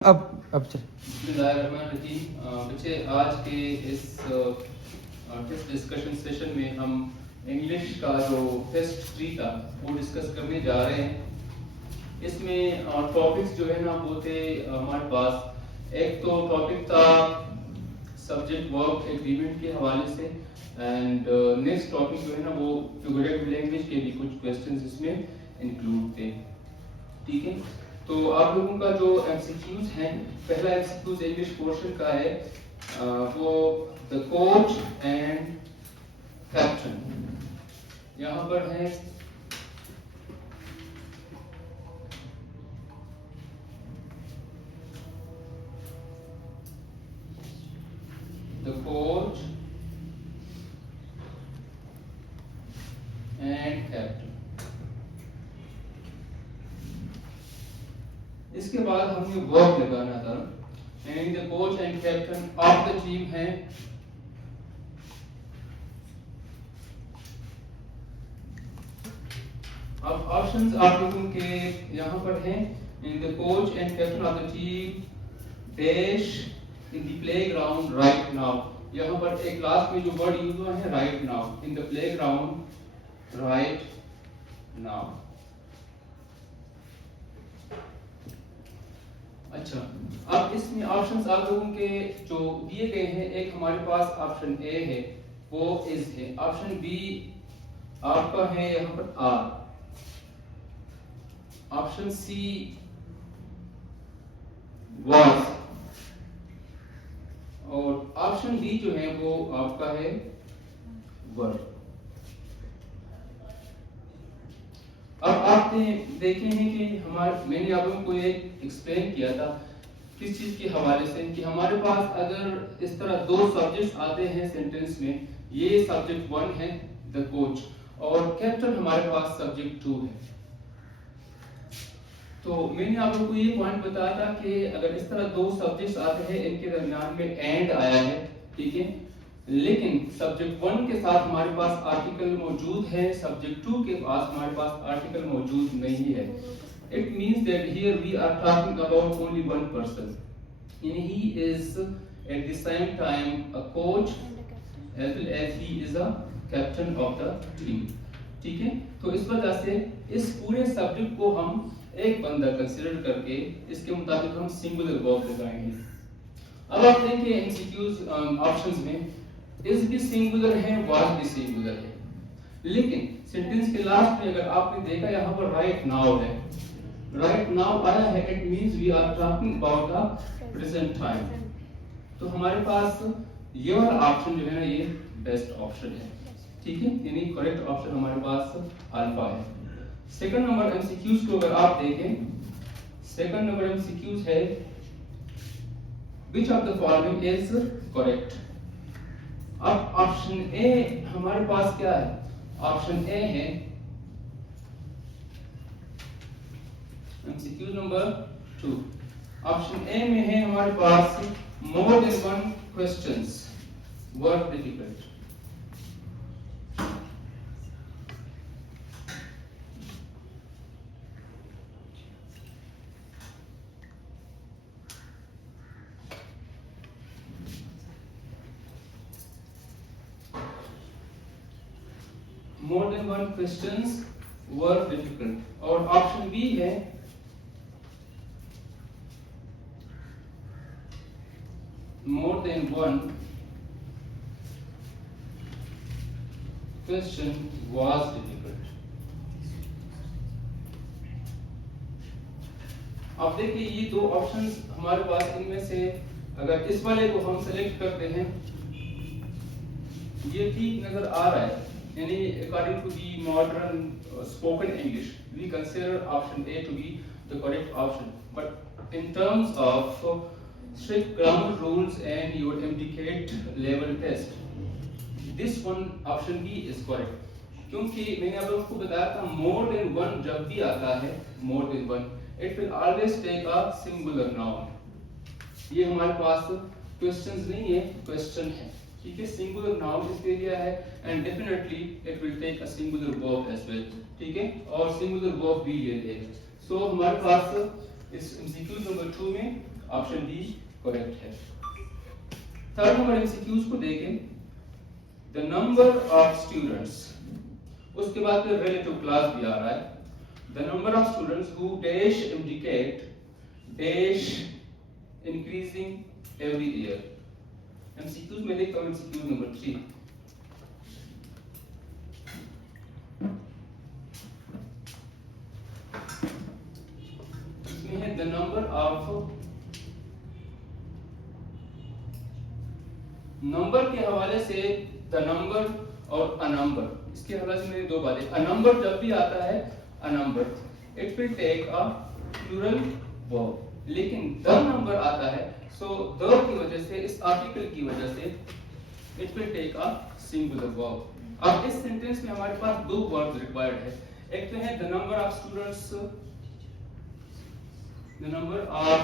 अब चल। बच्चे आज के इस टेस्ट डिस्कशन सेशन में हम इंग्लिश का जो टेस्ट 3 था वो डिस्कस करने जा रहे हैं। इसमें टॉपिक्स जो है ना वो थे हमारे पास। एक तो टॉपिक था सब्जेक्ट वर्ब एग्रीमेंट के हवाले से, एंड नेक्स्ट टॉपिक जो है ना वो फिगरेटिव लैंग्वेज के लिए कुछ क्वेश्चंस इसमें इंक्लूड थे। ठीक है, तो आप लोगों का जो एमसीक्यूज हैं, पहला एमसीक्यूज इंग्लिश पोर्शन का है, वो द कोच एंड कैप्टन। यहाँ पर है द कोच एंड कैप्टन। इसके बाद हमें वर्ब लगाना था, and the coach and captain of the team है अब ऑप्शंस आप लोगों के यहाँ पर हैं। In the coach and captain of the team dash in the playground right now. यहाँ पर एक लास्ट में जो वर्ड यूज हुआ है right now, in the playground right now. अच्छा, अब इसमें ऑप्शंस आप लोगों के जो दिए गए हैं, एक हमारे पास ऑप्शन ए है वो इज है, ऑप्शन बी आपका है यहाँ पर आर, ऑप्शन सी वाज, और ऑप्शन डी जो है वो आपका है वर। अब आपने देखे हैं कि मैंने आप लोगों को ये एक्सप्लेन किया था किस चीज के हवाले से कि हमारे पास अगर इस तरह दो सब्जेक्ट्स आते हैं सेंटेंस में, ये सब्जेक्ट 1 है द कोच, और कैप्टन हमारे पास सब्जेक्ट 2 है। तो मैंने आप लोगों को ये पॉइंट बताया था कि अगर इस तरह दो सब्जेक्ट्स आते हैं, इनके दरमियान में एंड आया है, ठीक है, लेकिन सब्जेक्ट 1 के साथ हमारे पास आर्टिकल मौजूद है, सब्जेक्ट 2 के पास हमारे पास आर्टिकल मौजूद नहीं है। It means that here we are talking about only one person, and he is at the same time a coach as well as he is a captain of the team. ठीक है, तो इस वजह से इस पूरे सब्जेक्ट को हम एक बंदा कंसीडर करके इसके मुताबिक हम सिंगुलर वर्ब लगाएंगे। अब आप देखिए एमसीक्यूज ऑप्शंस में इज भी सिंगुलर है, वाज भी सिंगुलर है, लेकिन सेंटेंस के लास्ट में अगर आपने देखा यहाँ पर राइट नाउ है, राइट नाउ आया है, it means we are talking about the present time. तो हमारे पास ये वाला ऑप्शन जो है ना ये बेस्ट ऑप्शन है, ठीक है, यानी करेक्ट ऑप्शन हमारे पास अल्फा है। सेकंड नंबर एमसीक्यूज को अगर आप देखें, सेकंड नंबर एमसीक्यूज है which of the following is correct। अब ऑप्शन ए हमारे पास क्या है, ऑप्शन ए है एमसीक्यू नंबर 2। ऑप्शन ए में है हमारे पास more than one questions were difficult. More than one questions were difficult, और ऑप्शन बी है more than one question was difficult। अब देखिए ये दो ऑप्शंस हमारे पास, इनमें से अगर इस वाले को हम सेलेक्ट करते हैं, ये ठीक नजर आ रहा है, यानी according to the modern spoken English we consider option A to be the correct option, but in terms of strict grammar rules and your MDCAT level test, this one option B is correct। क्योंकि मैंने आप लोगों को बताया था more than one जब भी आता है, more than one it will always take a singular noun। ये हमारे पास questions नहीं है, question है, ठीक है, singular noun इसके लिए है, and definitely it will take a singular verb as well, ठीक है, और singular verb भी ले लेगा। So हमारे पास इस MCQ नंबर 2 में ऑप्शन डी करेक्ट है। थर्ड नंबर एमसीक्यूज को देखें, द नंबर ऑफ स्टूडेंट्स, उसके बाद फिर रिलेटिव क्लास भी आ रहा है, the number of students who dash indicate dash increasing every year. MCQs में देखता हूं एमसीक्यूज नंबर 3, इसमें है द नंबर ऑफ, नंबर के हवाले से द नंबर और अ नंबर, इसके हवाले से मेरी दो बातें। अ नंबर जब भी आता है, a number it will take a plural verb, लेकिन द नंबर आता है सो द की वजह से, इस आर्टिकल की वजह से it will take a singular verb. अब इस सेंटेंस में हमारे पास दो वर्ब्स रिक्वायर्ड है, एक तो है the number of students, the number of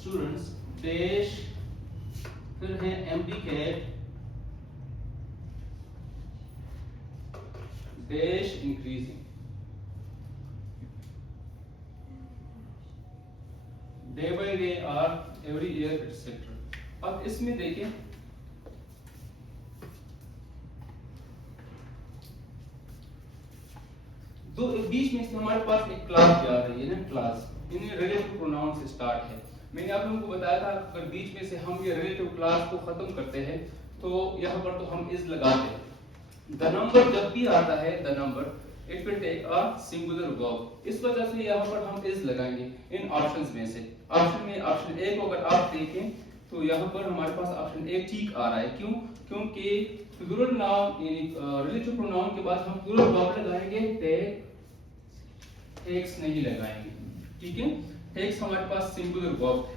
students dash, फिर है indicate dash increasing, day by day or every year etcetera. अब इसमें देखें, दो बीच में से हमारे पास एक क्लास आ रही है ना, क्लास, इन्हें रिलेटिव प्रोनाउन से स्टार्ट है। मैंने आप लोगों को बताया था अगर बीच में से हम ये रिलेटिव क्लास को खत्म करते हैं तो यहाँ पर तो हम इज लगाते हैं। द नंबर जब भी आता है, the number it will take a singular verb, इस वजह से यहाँ पर हम इज लगाएंगे इन ऑप्शंस में से। ऑप्शन में ऑप्शन ए को अगर आप देखें तो यहाँ पर हमारे पास ऑप्शन ए ठीक आ रहा है, क्यों? क्योंकि प्लूरल नाउन यानी रिलेटिव प्रोनाउन के बाद हम प्लूरल वर्ब लगाएंगे, टेक्स नहीं लगाएंगे, ठीक है। टेक्स हमारे पास सिंगुलर वर्ब है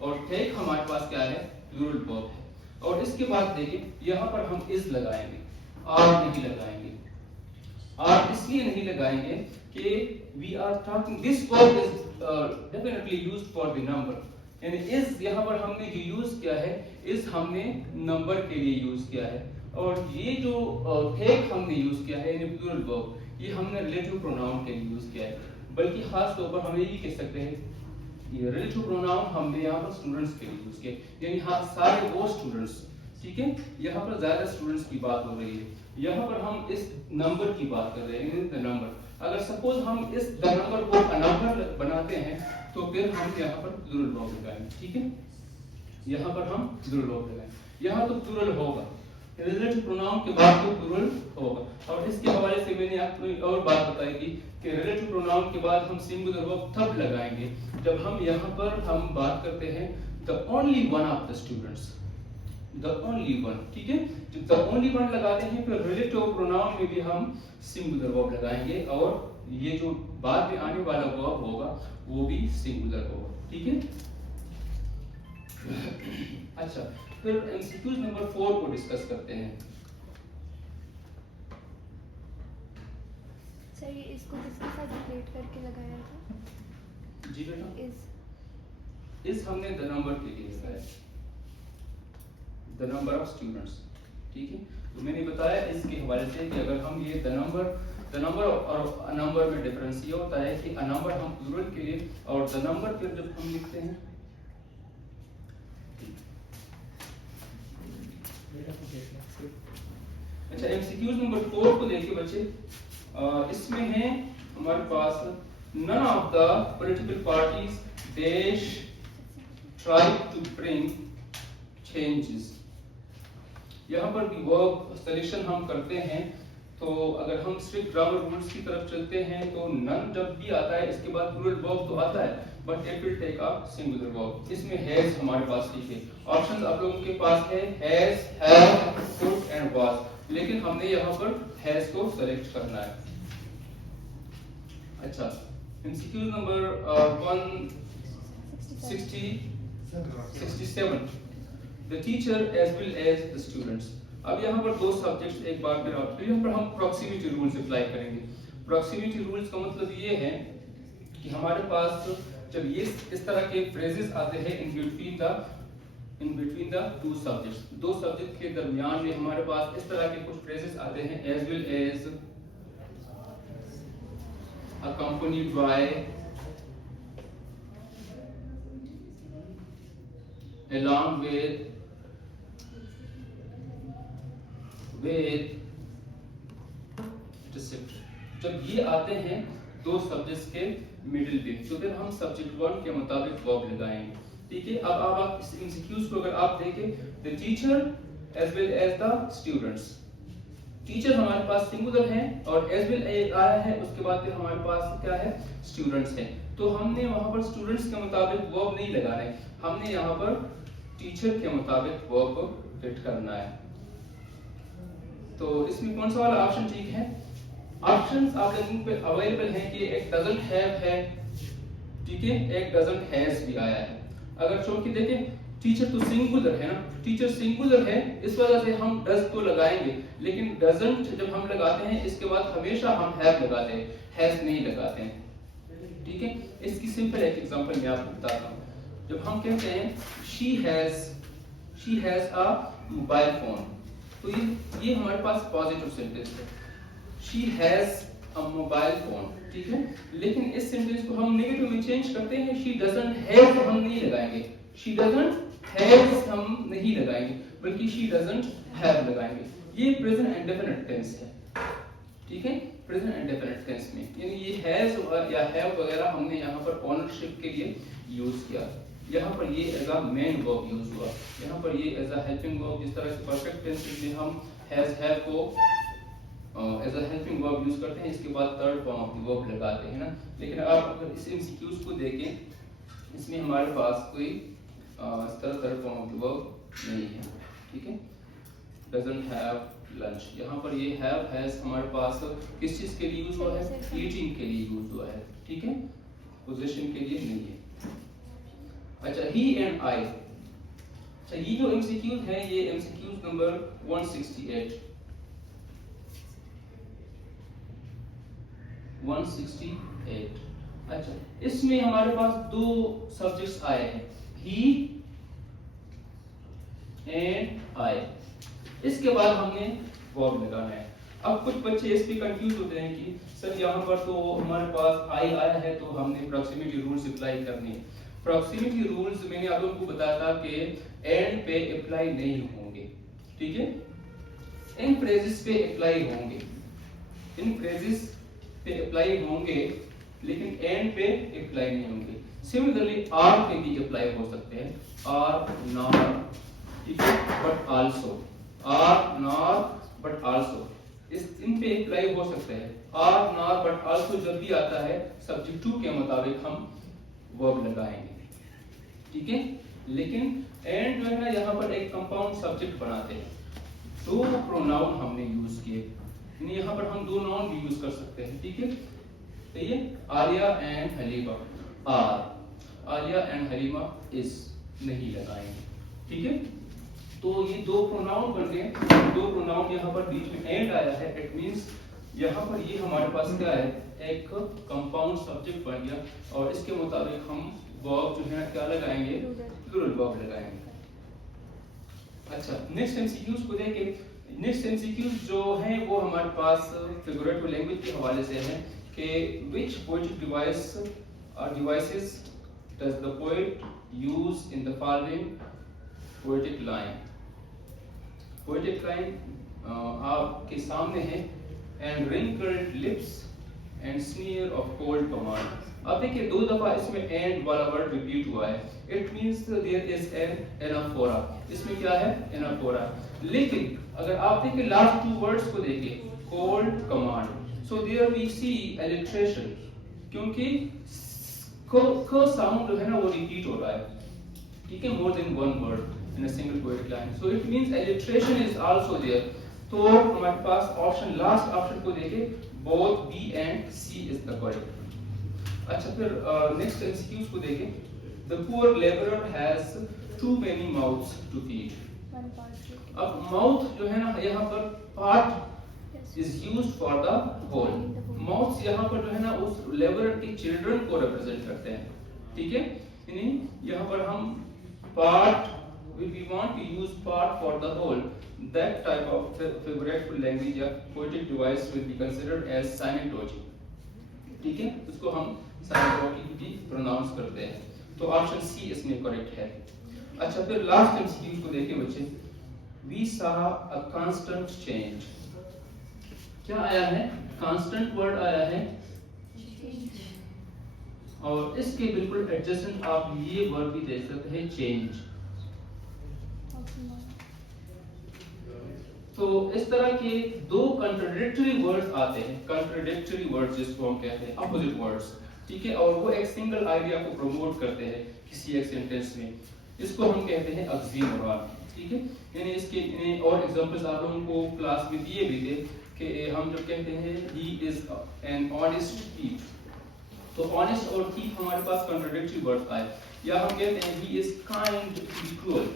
और टेक हमारे पास क्या है, प्लूरल वर्ब है। और इसके बाद देखिए यहाँ पर हम इज लगाएंगे, आर नहीं लगाएंगे। आर इसलिए नहीं लगाएंगे कि we are talking, this verb is definitely used for the number, यानी इज यहाँ पर हमने जो यूज किया है, इज हमने नंबर के लिए यूज किया है, और ये जो टेक हमने यूज किया है यानी प्लूरल वर्ब, ये हमने रिलेटिव प्रोनाउन के लिए यूज किया है। बल्कि खास तौर पर हम ये कह सकते हैं ये रिलेटिव प्रोनाउन हमने यहाँ पर स्टूडेंट्स के लिए यूज किया, यानी हाँ सारे वो स्टूडेंट्स, ठीक है। यहाँ पर ज्यादा स्टूडेंट्स की बात हो रही है, यहाँ पर हम इस नंबर की बात कर रहे हैं, द नंबर। अगर सपोज हम इस द नंबर को अ नंबर बनाते हैं तो फिर हम यहाँ पर प्लूरल वर्ब लगाएंगे, ठीक है। यहाँ पर हम प्लूरल वर्ब लगाएंगे, यहाँ तो प्लूरल होगा, रिलेटिव प्रोनाउन के बाद तो प्लूरल होगा। और इसके हवाले से मैंने आपको एक और बात बताई थी कि रिलेटिव प्रोनाउन के बाद हम सिंगुलर वर्ब तब लगाएंगे जब हम यहाँ पर हम बात करते हैं the only one of the students, the only one, ठीक है। जब द ओनली वन लगाते हैं फिर रिलेटिव प्रोनाउन में भी हम सिंगुलर वर्ब लगाएंगे और ये जो बाद में आने वाला वर्ब होगा वो भी सिंगुलर होगा, ठीक है। अच्छा, फिर एमसीक्यूज नंबर 4 को डिस्कस करते हैं। सर ये इसको किसके साथ रिलेट करके लगाया था? जी बेटा, इस हमने द नंबर के लिए लगाया, द नंबर ऑफ स्टूडेंट्स, ठीक है। तो मैंने बताया इसके हवाले से कि अगर हम ये द नंबर और अ नंबर में डिफरेंस ये होता है कि अ नंबर हम प्लूरल के लिए और द नंबर फिर जब हम लिखते हैं, अच्छा एमसीक्यूज नंबर 4 को देखिए बच्चे, इसमें है हमारे पास none of the political parties dash try to bring changes। यहाँ पर भी वर्ब सिलेक्शन हम करते हैं तो अगर हम स्ट्रिक्ट ग्रामर रूल्स की तरफ चलते हैं तो नन जब भी आता है इसके बाद प्लूरल वर्ब तो आता है but it will take a singular verb. इसमें हैज हमारे पास ठीक है, ऑप्शंस आप लोगों के पास है has, have, could and was, लेकिन हमने यहाँ पर हैज को सेलेक्ट करना है। अच्छा, MCQ number 167, the teacher as well as the students. अब यहाँ पर दो सब्जेक्ट्स एक बार फिर यहाँ पर हम प्रॉक्सिमिटी रूल्स अप्लाई करेंगे। प्रॉक्सिमिटी रूल्स का मतलब ये है कि हमारे पास जब ये इस तरह के फ्रेजेस आते हैं in between the two subjects, दो सब्जेक्ट के दरमियान में हमारे पास इस तरह के कुछ फ्रेजेस आते हैं as well as, accompanied by, along with receipt। जब ये आते हैं दो सब्जेक्ट्स के मिडिल पे तो फिर हम सब्जेक्ट 1 के मुताबिक वर्ब लगाएंगे। ठीक है, अब आप इस एमसीक्यूज को अगर आप देखें, the teacher as well as the students, teacher हमारे पास सिंगुलर है और एज वेल आया है, उसके बाद फिर हमारे पास क्या है, स्टूडेंट्स है। तो हमने वहां पर स्टूडेंट्स के मुताबिक वर्ब नहीं लगाना है, हमने यहाँ पर टीचर के मुताबिक वर्ब को फिट करना है। तो इसमें कौन सा वाला ऑप्शन ठीक है? ऑप्शंस आप लोगों पे अवेलेबल हैं कि एक डजंट हैव है, ठीक है, एक डजंट हैज भी आया है। अगर चूंकि देखें टीचर तो सिंगुलर है ना, टीचर सिंगुलर है, इस वजह से हम डज तो लगाएंगे, लेकिन डजंट जब हम लगाते हैं इसके बाद हमेशा हम हैव लगाते हैं, हैज नहीं लगाते हैं। ठीक है, इसकी सिंपल एक एग्जांपल मैं आपको बताता हूं। जब हम कहते हैं she has a mobile phone, तो ये हमारे पास पॉजिटिव सेंटेंस है, she has a mobile phone. ठीक है, लेकिन इस सेंटेंस को हम नेगेटिव में चेंज करते हैं, शी डजंट हैव हम नहीं लगाएंगे, शी डजंट हैज हम नहीं लगाएंगे, बल्कि शी डजंट हैव लगाएंगे। ये प्रेजेंट इंडेफिनिट टेंस है। ठीक है, प्रेजेंट इंडेफिनिट टेंस में यानी ये हैज या हैव वगैरह हमने यहाँ पर ओनरशिप के लिए यूज किया। यहाँ पर ये as a main verb use हुआ, यहाँ पर ये एज अ हेल्पिंग वर्ब। जिस तरह से परफेक्ट टेंस में हम हैज हैव को as a helping verb use करते हैं, इसके बाद third form of the verb लगाते हैं ना। लेकिन आप अगर इस एमसीक्यूज को देखें, इसमें हमारे पास कोई इस तरह third form of the verb नहीं है। ठीक है, डजंट हैव लंच, यहाँ पर ये हैव हैज हमारे पास किस चीज के लिए यूज हुआ है, ईटिंग के लिए यूज हुआ है। ठीक है, पोजीशन के लिए नहीं है। अच्छा, ही एंड आई, अच्छा ये जो एमसीक्यूज है ये एमसीक्यूज नंबर 168 168। अच्छा, इसमें हमारे पास दो सब्जेक्ट्स आए हैं, ही एंड आई। इसके बाद हमने वर्ब लगाना है। अब कुछ बच्चे इस पे कंफ्यूज होते हैं कि सर यहाँ पर तो हमारे पास आई आया है तो हमने प्रॉक्सिमिटी रूल्स अप्लाई करने हैं। प्रॉक्सिमिटी रूल्स मैंने आप लोगों को बताया था कि एंड पे अप्लाई नहीं होंगे। ठीक है, इन फ्रेजेस पे अप्लाई होंगे, इन फ्रेजेस पे अप्लाई होंगे, लेकिन एंड पे अप्लाई नहीं होंगे। सिमिलरली आर पे भी अप्लाई हो सकते हैं, आर नॉट, ठीक है, but also, are not but also, इस इन पे अप्लाई हो सकते हैं। आर नॉट बट आल्सो जब भी आता है सब्जेक्ट 2 के मुताबिक हम वर्ब लगाएंगे। ठीक है, लेकिन एंड जो है ना यहाँ पर एक कंपाउंड सब्जेक्ट बनाते हैं। दो प्रोनाउन हमने यूज किए, यानी यहाँ पर हम दो नाउन भी यूज कर सकते हैं। ठीक है, तो ये Alia and Halima, Alia and Halima is नहीं लगाएंगे। ठीक है, तो ये दो प्रोनाउन बन गए, दो प्रोनाउन यहाँ पर बीच में एंड आया है, इट मींस यहाँ पर ये हमारे पास क्या है, एक कंपाउंड सब्जेक्ट बन गया और इसके मुताबिक हम वर्ब जो है ना क्या लगाएंगे, प्लूरल वर्ब लगाएंगे। अच्छा, नेक्स्ट एमसीक्यूज को देखें। नेक्स्ट एमसीक्यूज जो है वो हमारे पास फिगरेटिव लैंग्वेज के हवाले से है कि which poetic devices does the poet use in the following poetic line. Poetic line आपके सामने है, and wrinkled lips and sneer of cold command। अब देखिए दो दफा इसमें एंड वाला वर्ड रिपीट हुआ है, it means there is an anaphora. इसमें क्या है, एनाफोरा। लेकिन अगर आप देखिए लास्ट टू वर्ड्स को देखिए, cold command, so there we see alliteration, क्योंकि क साउंड जो है ना वो रिपीट हो रहा है। ठीक है, more than one word in a single poetic line, so it means alliteration is also there. तो हमारे पास ऑप्शन, लास्ट ऑप्शन को देखें, both B and C is the correct. अच्छा, फिर नेक्स्ट एमसीक्यूज को देखें। The poor labourer has too many mouths to feed. अब माउथ जो है ना यहाँ पर part is used for the whole. Mouths यहाँ पर जो है ना उस लेबरर के चिल्ड्रन को रिप्रेजेंट करते हैं। ठीक है, यानी यहाँ पर हम part, we want to use part for the whole, that type of figurative language या poetic device will be considered as synecdoche। ठीक है, उसको हम synecdoche भी प्रोनाउंस करते हैं। तो ऑप्शन सी इसमें करेक्ट है। अच्छा, फिर लास्ट एमसीक्यू को देखिए बच्चे। We saw a constant change। क्या आया है? कांस्टेंट वर्ड आया है, और इसके बिल्कुल एडजेसेंट आप ये वर्ड भी देख सकते हैं, चेंज। तो इस तरह के दो कंट्राडिक्टरी वर्ड्स आते हैं, कंट्राडिक्टरी वर्ड्स जिसको हम कहते हैं, अपोजिट वर्ड्स, ठीक है, और वो एक सिंगल आइडिया को प्रमोट करते हैं किसी एक सेंटेंस में। इसको हम कहते हैं ऑक्सीमोरॉन, ठीक है। यानी इसके और एग्जांपल्स आप लोगों को क्लास में दिए भी थे कि हम जब कहते हैं he is an honest thief, तो ऑनेस्ट और थीफ हमारे पास कंट्राडिक्टरी वर्ड्स आए। या हम कहते हैं he is kind to cruel,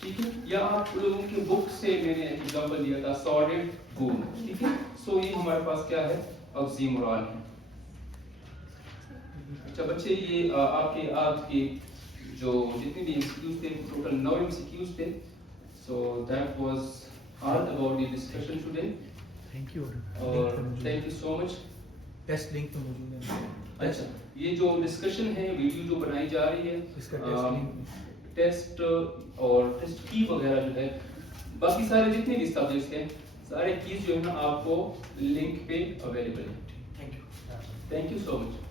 ठीक है। या आप लोगों के बुक से मैंने एक एग्जांपल दिया था, सॉर्डेड बूम, ठीक है। सो ये हमारे पास क्या है? ऑक्सीमोरॉन है। अच्छा बच्चे, ये आपके आज के जो जितने भी एमसीक्यूज थे, टोटल 9 एमसीक्यूज थे। So that was all about the discussion today. Thank you. और thank you so much. Test link तो मौजूद है। अच्छा, ये जो डिस्कशन है, वीडियो जो बनाई जा रही है, इसका टेस्ट लिंक, टेस्ट और टेस्ट की वगैरह जो है, बाकी सारे जितने भी सब्जेक्ट्स हैं, सारे कीज जो है ना आपको लिंक पे अवेलेबल है। Thank you. Thank you so much.